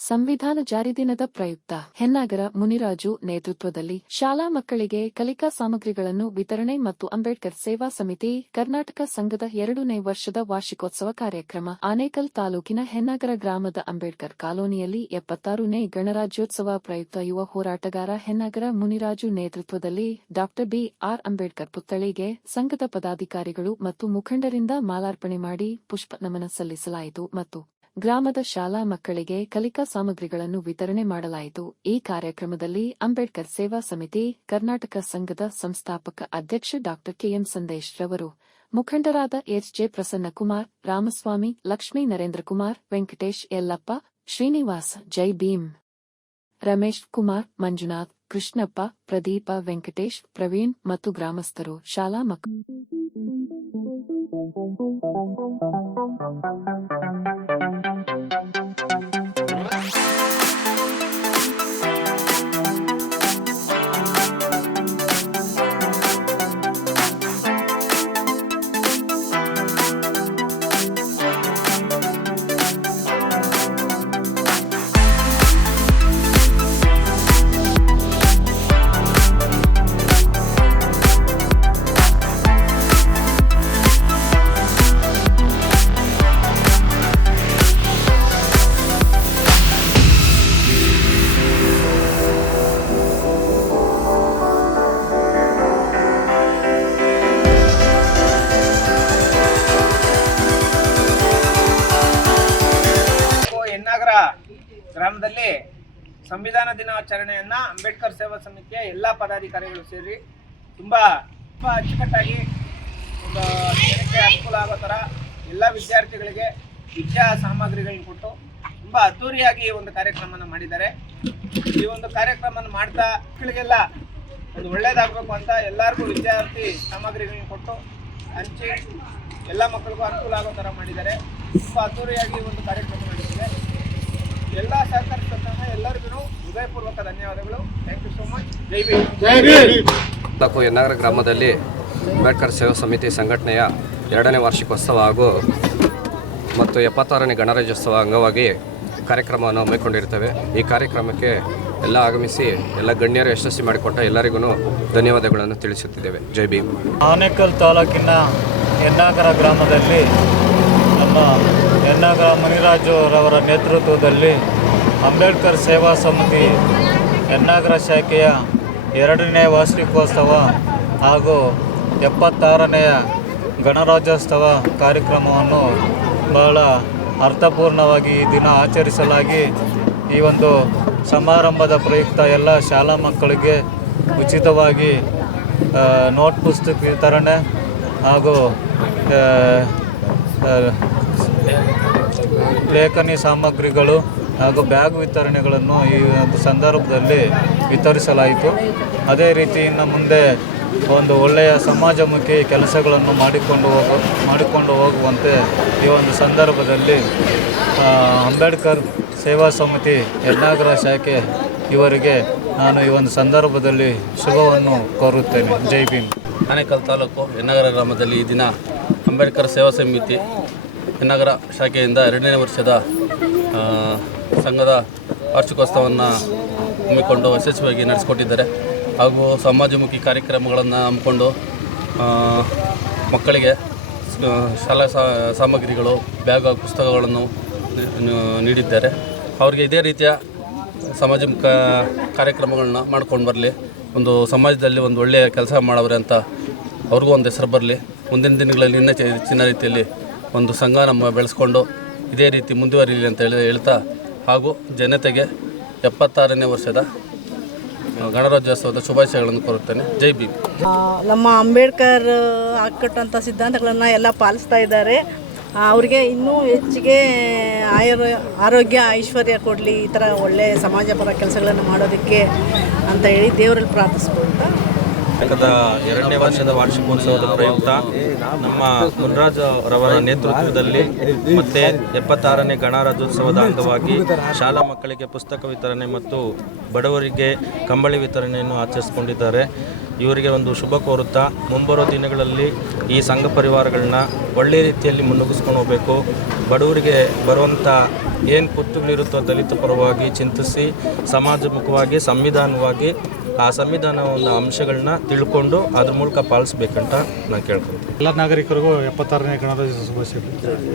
ಸಂವಿಧಾನ ಜಾರಿ ದಿನದ ಪ್ರಯುಕ್ತ ಹೆನ್ನಾಗರ ಮುನಿರಾಜು ನೇತೃತ್ವದಲ್ಲಿ ಶಾಲಾ ಮಕ್ಕಳಿಗೆ ಕಲಿಕಾ ಸಾಮಗ್ರಿಗಳನ್ನು ವಿತರಣೆ ಮತ್ತು ಅಂಬೇಡ್ಕರ್ ಸೇವಾ ಸಮಿತಿ, ಕರ್ನಾಟಕ ಸಂಘದ ಎರಡನೇ ವರ್ಷದ ವಾರ್ಷಿಕೋತ್ಸವ ಕಾರ್ಯಕ್ರಮ, ಆನೇಕಲ್ ತಾಲೂಕಿನ ಹೆನ್ನಾಗರ ಗ್ರಾಮದ ಅಂಬೇಡ್ಕರ್ ಕಾಲೋನಿಯಲ್ಲಿ ಎಪ್ಪತ್ತಾರನೇ ಗಣರಾಜ್ಯೋತ್ಸವ ಪ್ರಯುಕ್ತ ಯುವ ಹೋರಾಟಗಾರ ಹೆನ್ನಾಗರ ಮುನಿರಾಜು ನೇತೃತ್ವದಲ್ಲಿ ಡಾ ಬಿ ಆರ್ ಅಂಬೇಡ್ಕರ್ ಪುತ್ಥಳಿಗೆ ಸಂಘದ ಪದಾಧಿಕಾರಿಗಳು ಮತ್ತು ಮುಖಂಡರಿಂದ ಮಾಲಾರ್ಪಣೆ ಮಾಡಿ ಪುಷ್ಪ ನಮನ ಸಲ್ಲಿಸಲಾಯಿತು ಮತ್ತು ಗ್ರಾಮದ ಶಾಲಾ ಮಕ್ಕಳಿಗೆ ಕಲಿಕಾ ಸಾಮಗ್ರಿಗಳನ್ನು ವಿತರಣೆ ಮಾಡಲಾಯಿತು. ಈ ಕಾರ್ಯಕ್ರಮದಲ್ಲಿ ಅಂಬೇಡ್ಕರ್ ಸೇವಾ ಸಮಿತಿ, ಕರ್ನಾಟಕ ಸಂಘದ ಸಂಸ್ಥಾಪಕ ಅಧ್ಯಕ್ಷ ಡಾ ಕೆಎಂ ಸಂದೇಶ್ ರವರು, ಮುಖಂಡರಾದ ಎಚ್ಜೆ ಪ್ರಸನ್ನಕುಮಾರ್, ರಾಮಸ್ವಾಮಿ, ಲಕ್ಷ್ಮೀ ನರೇಂದ್ರಕುಮಾರ್, ವೆಂಕಟೇಶ್ ಯಲ್ಲಪ್ಪ, ಶ್ರೀನಿವಾಸ್, ಜೈ ಭೀಮ್, ರಮೇಶ್ ಕುಮಾರ್, ಮಂಜುನಾಥ್, ಕೃಷ್ಣಪ್ಪ, ಪ್ರದೀಪ, ವೆಂಕಟೇಶ್, ಪ್ರವೀಣ್ ಮತ್ತು ಗ್ರಾಮಸ್ಥರು, ಶಾಲಾ ಮಕ್ಕಳು ಗ್ರಾಮದಲ್ಲಿ ಸಂವಿಧಾನ ದಿನಾಚರಣೆಯನ್ನ ಅಂಬೇಡ್ಕರ್ ಸೇವಾ ಸಮಿತಿಯ ಎಲ್ಲ ಪದಾಧಿಕಾರಿಗಳು ಸೇರಿ ತುಂಬಾ ತುಂಬಾ ಅಚ್ಚುಕಟ್ಟಾಗಿ ಒಂದು ಅನುಕೂಲ ಆಗೋ ಥರ ಎಲ್ಲ ವಿದ್ಯಾರ್ಥಿಗಳಿಗೆ ವಿದ್ಯಾ ಸಾಮಗ್ರಿಗಳನ್ನ ಕೊಟ್ಟು ತುಂಬಾ ಈ ಒಂದು ಕಾರ್ಯಕ್ರಮನ ಮಾಡಿದ್ದಾರೆ. ಈ ಒಂದು ಕಾರ್ಯಕ್ರಮವನ್ನು ಮಾಡ್ತಾ ಮಕ್ಕಳಿಗೆಲ್ಲ ಒಂದು ಒಳ್ಳೇದಾಗಬೇಕು ಅಂತ ಎಲ್ಲರಿಗೂ ವಿದ್ಯಾರ್ಥಿ ಸಾಮಗ್ರಿಗಳನ್ನ ಕೊಟ್ಟು ಹಂಚಿ ಎಲ್ಲ ಮಕ್ಕಳಿಗೂ ಅನುಕೂಲ ಆಗೋ ಥರ ಮಾಡಿದ್ದಾರೆ. ತುಂಬ ಅದ್ದೂರಿಯಾಗಿ ಒಂದು ಕಾರ್ಯಕ್ರಮ ನಡೆದಿದೆ. ಎಲ್ಲ ಸಹಕರಿಸಿದಂತಹ ಎಲ್ಲರಿಗೂ ಹೃದಯಪೂರ್ವಕ ಧನ್ಯವಾದಗಳು. Thank you so much Jai Bhim. Taluk ಯನ್ನಗರ ಗ್ರಾಮದಲ್ಲಿ ಅಂಬೇಡ್ಕರ್ ಸೇವಾ ಸಮಿತಿ ಸಂಘಟನೆಯ ಎರಡನೇ ವಾರ್ಷಿಕೋತ್ಸವ ಹಾಗೂ ಮತ್ತು ಎಪ್ಪತ್ತಾರನೇ ಗಣರಾಜ್ಯೋತ್ಸವ ಅಂಗವಾಗಿ ಕಾರ್ಯಕ್ರಮವನ್ನು ಹಮ್ಮಿಕೊಂಡಿರ್ತೇವೆ. ಈ ಕಾರ್ಯಕ್ರಮಕ್ಕೆ ಎಲ್ಲ ಆಗಮಿಸಿ ಎಲ್ಲ ಗಣ್ಯರು ಯಶಸ್ವಿ ಮಾಡಿಕೊಟ್ಟ ಎಲ್ಲರಿಗೂ ಧನ್ಯವಾದಗಳನ್ನು ತಿಳಿಸುತ್ತಿದ್ದೇವೆ. ಜೈ ಭೀಮ್. ಆನೇಕಲ್ ತಾಲೂಕಿನ ಎನ್ನಾಗರ ಗ್ರಾಮದಲ್ಲಿ ನಮ್ಮ ಹೆನ್ನಾಗರ ಮುನಿರಾಜುರವರ ನೇತೃತ್ವದಲ್ಲಿ ಅಂಬೇಡ್ಕರ್ ಸೇವಾ ಸಮಿತಿ, ಎನ್ನಾಗರ ಶಾಖೆಯ ಎರಡನೇ ವಾರ್ಷಿಕೋತ್ಸವ ಹಾಗೂ ಎಪ್ಪತ್ತಾರನೆಯ ಗಣರಾಜ್ಯೋತ್ಸವ ಕಾರ್ಯಕ್ರಮವನ್ನು ಬಹಳ ಅರ್ಥಪೂರ್ಣವಾಗಿ ಈ ದಿನ ಆಚರಿಸಲಾಗಿ ಈ ಒಂದು ಸಮಾರಂಭದ ಪ್ರಯುಕ್ತ ಎಲ್ಲ ಶಾಲಾ ಮಕ್ಕಳಿಗೆ ಉಚಿತವಾಗಿ ನೋಟ್ ಪುಸ್ತಕ ವಿತರಣೆ ಹಾಗೂ ಲೇಖನಿ ಸಾಮಗ್ರಿಗಳು ಹಾಗೂ ಬ್ಯಾಗ್ ವಿತರಣೆಗಳನ್ನು ಈ ಒಂದು ಸಂದರ್ಭದಲ್ಲಿ ವಿತರಿಸಲಾಯಿತು. ಅದೇ ರೀತಿ ಇನ್ನು ಮುಂದೆ ಒಂದು ಒಳ್ಳೆಯ ಸಮಾಜಮುಖಿ ಕೆಲಸಗಳನ್ನು ಮಾಡಿಕೊಂಡು ಹೋಗು, ಮಾಡಿಕೊಂಡು ಹೋಗುವಂತೆ ಈ ಒಂದು ಸಂದರ್ಭದಲ್ಲಿ ಅಂಬೇಡ್ಕರ್ ಸೇವಾ ಸಮಿತಿ ಯರ್ನಾಗರ ಶಾಖೆ ಇವರಿಗೆ ನಾನು ಈ ಒಂದು ಸಂದರ್ಭದಲ್ಲಿ ಶುಭವನ್ನು ಕೋರುತ್ತೇನೆ. ಜೈ ಭೀಮ್. ಆನೇಕಲ್ ತಾಲೂಕು ಹೆನ್ನಗರ ಗ್ರಾಮದಲ್ಲಿ ಈ ದಿನ ಅಂಬೇಡ್ಕರ್ ಸೇವಾ ಸಮಿತಿ ಹೆನ್ನಗರ ಶಾಖೆಯಿಂದ ಎರಡನೇ ವರ್ಷದ ಸಂಘದ ವಾರ್ಷಿಕೋತ್ಸವವನ್ನು ಹಮ್ಮಿಕೊಂಡು ಯಶಸ್ವಿಯಾಗಿ ನಡೆಸಿಕೊಟ್ಟಿದ್ದಾರೆ. ಹಾಗೂ ಸಮಾಜಮುಖಿ ಕಾರ್ಯಕ್ರಮಗಳನ್ನು ಹಮ್ಮಿಕೊಂಡು ಮಕ್ಕಳಿಗೆ ಶಾಲಾ ಸಾಮಗ್ರಿಗಳು, ಬ್ಯಾಗ್ ಪುಸ್ತಕಗಳನ್ನು ನೀಡಿದ್ದಾರೆ. ಅವರಿಗೆ ಇದೇ ರೀತಿಯ ಸಮಾಜಮುಖ ಕಾರ್ಯಕ್ರಮಗಳನ್ನ ಮಾಡ್ಕೊಂಡು ಬರಲಿ. ಒಂದು ಸಮಾಜದಲ್ಲಿ ಒಂದು ಒಳ್ಳೆಯ ಕೆಲಸ ಮಾಡವ್ರೆ ಅಂತ ಅವ್ರಿಗೂ ಒಂದು ಹೆಸರು ಬರಲಿ. ಮುಂದಿನ ದಿನಗಳಲ್ಲಿ ಇನ್ನೂ ಹೆಚ್ಚಿನ ರೀತಿಯಲ್ಲಿ ಒಂದು ಸಂಘ ನಮ್ಮ ಬೆಳೆಸ್ಕೊಂಡು ಇದೇ ರೀತಿ ಮುಂದುವರಿಯಲಿ ಅಂತ ಹೇಳಿ ಹೇಳ್ತಾ ಹಾಗೂ ಜನತೆಗೆ ಎಪ್ಪತ್ತಾರನೇ ವರ್ಷದ ಗಣರಾಜ್ಯೋತ್ಸವದ ಶುಭಾಶಯಗಳನ್ನು ಕೋರುತ್ತೇನೆ. ಜೈ ಬಿ ನಮ್ಮ ಅಂಬೇಡ್ಕರ್ ಹಾಕಿಕೊಟ್ಟಂಥ ಸಿದ್ಧಾಂತಗಳನ್ನು ಎಲ್ಲ ಪಾಲಿಸ್ತಾ ಇದ್ದಾರೆ. ಅವರಿಗೆ ಇನ್ನೂ ಹೆಚ್ಚಿಗೆ ಆಯುರ್, ಆರೋಗ್ಯ, ಐಶ್ವರ್ಯ ಕೊಡಲಿ, ಈ ಥರ ಒಳ್ಳೆಯ ಸಮಾಜಪರ ಕೆಲಸಗಳನ್ನು ಮಾಡೋದಕ್ಕೆ ಅಂತ ಹೇಳಿ ದೇವರಲ್ಲಿ ಪ್ರಾರ್ಥಿಸ್ಕೊಳ್ತಾ ಕರ್ನಾಟಕದ ಎರಡನೇ ವರ್ಷದ ವಾರ್ಷಿಕೋತ್ಸವದ ಪ್ರಯುಕ್ತ ನಮ್ಮ ಮುನ್ರಾಜ್ ರವರ ನೇತೃತ್ವದಲ್ಲಿ ಮತ್ತೆ ಎಪ್ಪತ್ತಾರನೇ ಗಣರಾಜ್ಯೋತ್ಸವದ ಅಂಗವಾಗಿ ಶಾಲಾ ಮಕ್ಕಳಿಗೆ ಪುಸ್ತಕ ವಿತರಣೆ ಮತ್ತು ಬಡವರಿಗೆ ಕಂಬಳಿ ವಿತರಣೆಯನ್ನು ಆಚರಿಸಿಕೊಂಡಿದ್ದಾರೆ. ಇವರಿಗೆ ಒಂದು ಶುಭ ಕೋರುತ್ತಾ ಮುಂಬರೋ ದಿನಗಳಲ್ಲಿ ಈ ಸಂಘ ಪರಿವಾರಗಳನ್ನ ಒಳ್ಳೆಯ ರೀತಿಯಲ್ಲಿ ಮುನ್ನುಗ್ಗಿಸ್ಕೊಂಡು ಹೋಗಬೇಕು. ಬಡವರಿಗೆ ಬರುವಂಥ ಏನು ಕುತ್ತುಗಳಿರುತ್ತೋ ದಲಿತ ಪರವಾಗಿ ಚಿಂತಿಸಿ ಸಮಾಜಮುಖವಾಗಿ, ಸಂವಿಧಾನವಾಗಿ ಆ ಸಂವಿಧಾನದ ಅಂಶಗಳನ್ನ ತಿಳ್ಕೊಂಡು ಅದ್ರ ಮೂಲಕ ಪಾಲಿಸ್ಬೇಕಂತ ನಾನು ಕೇಳ್ಕೊತೀನಿ ಎಲ್ಲ ನಾಗರಿಕರಿಗೂ ಎಪ್ಪತ್ತಾರನೇ ಗಣರಾಜ್ಯೋತ್ಸವ ಶುಭಾಶಯಗಳು.